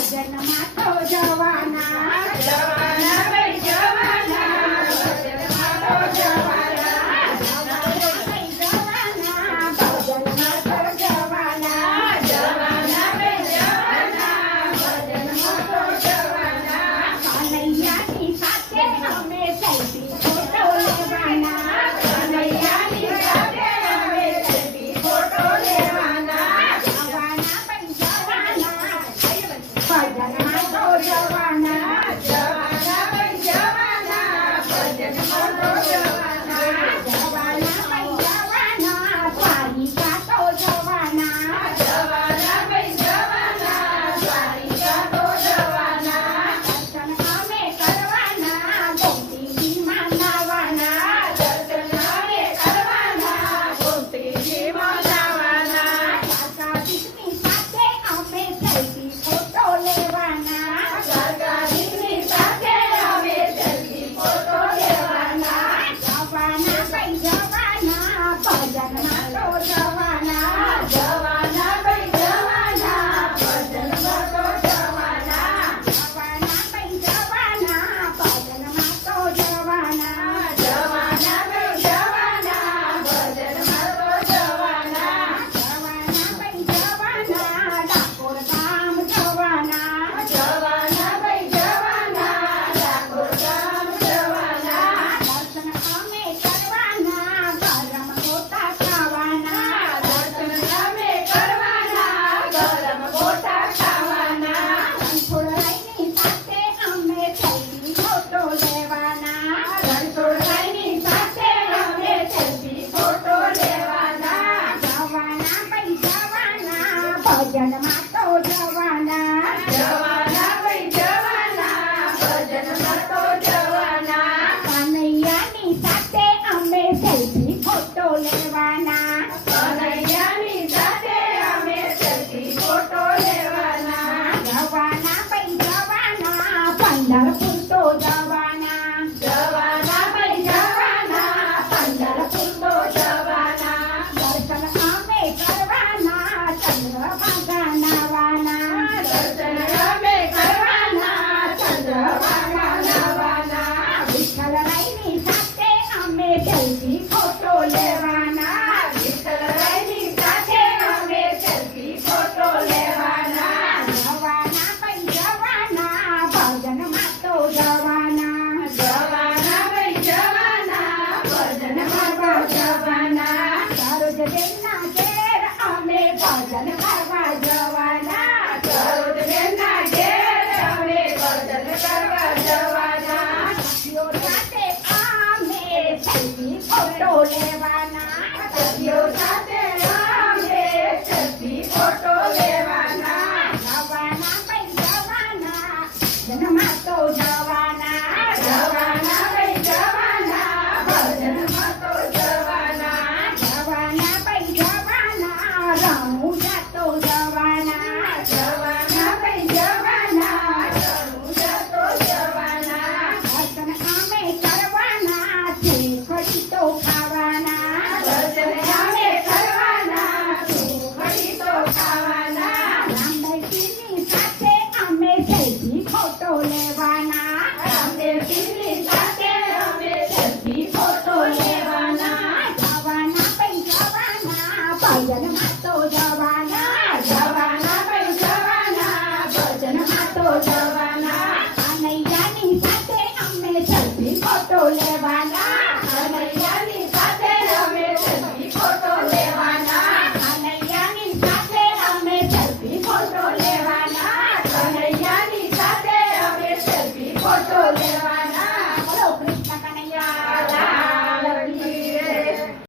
ભજનમાં તો જવાના જવાના ભાઈ જવાના ભજનમાં તો જવાના જવાના ભજનમાં તો જવાના જવાના ભાઈ જવાના ભજનમાં તો જવાના કનૈયાની સાથે અમે સેલ્ફી ફોટો લેવાના કનૈયાની સાથે અમે સેલ્ફી ફોટો લેવાના જવાના ભાઈ જવાના ભજનમાં તો જવાના જવાના ભાઈ જવાના ભજનમાં તો જવાના જવાના ભાઈ જવાના દ્વારિકા તો જવાના જવાના ભાઈ જવાના દ્વારિકા તો જવાના દર્શન અમે કરવાના ગોમતીજીમાં નાવાના દર્શન અમે કરવાના ગોમતીજીમાં નાવાના દ્વારકાધીશની સાથે અમે સેલ્ફી ફોટો લેવાના દ્વારકાધીશની સાથે અમે સેલ્ફી ફોટો લેવાના જવાના ભાઈ જવાના ભજનમાં તો જવાના જવાના ભાઈ જવાના ભજનમાં તો જવાના જવાના ભાઈ જવાના ભજનમાં તો જવાના જવાના ભાઈ જવાના ભજનમાં તો જવાના જવાના ભાઈ જવાના ડાકોર ગામ જવાના જવાના ભાઈ જવાના ડાકોર ગામ જવાના દર્શન અમે કરવાના ગરમ ગોટા ખાવાના દર્શન અમે કરવાના ગરમ ગોટા ખાવાના રણછોડરાયની સાથે અમે સેલ્ફી ફોટો લેવાના રણછોડરાયની સાથે અમે સેલ્ફી ફોટો લેવાના જવાના ભાઈ જવાના ભજનમાં તો જવાના જવાના ભાઈ જવાના ભજનમાં તો જવાના કનૈયાની સાથે અમે સેલ્ફી ફોટો લેવાના કનૈયાની સાથે અમે સેલ્ફી ફોટો લેવાના જવાના ભાઈ જવાના પંઢરપુર તો જવાના જવાના ભાઈ જવાના પંઢરપુર તો જવાના દર્શન અમે કરવાના ચંદ્રભાગા નાવાના દર્શન અમે કરવાના ચંદ્રભાગા નાવાના વિઠ્ઠલરાયની સાથે અમે સેલ્ફી ફોટો લેવાના વિઠ્ઠલરાયની સાથે અમે સેલ્ફી ફોટો લેવાના જવાના ભાઈ જવાના ભજનમાં તો જવાના જવાના ભાઈ જવાના ભજનમાં તો જવાના સરોજબેનના ઘેર અમે ભજન કરવા જવાના સરોજબેનના ઘેર અમે ભજન કરવા જવાના સખીઓ સાથે અમે સેલ્ફી ફોટો લેવાના સખીઓ સાથે અમે સેલ્ફી ફોટો લેવાના જવાના ભાઈ જવાના જન્મમાં તો જવાના જવાના ભાઈ જવાના ભજનમાં તો જવાના જવાના ભાઈ જવાના રણુજા તો જવાના જવાના ભાઈ જવાના રણુજા તો જવાના દર્શન અમે કરવાના શેખડી તો ખાવાના દર્શન અમે કરવાના સુખડી તો ખાવાના રામદેવજીની સાથે અમે સેલ્ફી ફોટો લેવાના રામદેવજીની સાથે અમે સેલ્ફી ફોટો લેવાના જવાના ભાઈ જવાના ભજનમાં તો જવાના જવાના ભાઈ જવાના ભજનમાં તો જવાના કનૈયાની સાથે અમે સેલ્ફી ફોટો લેવાના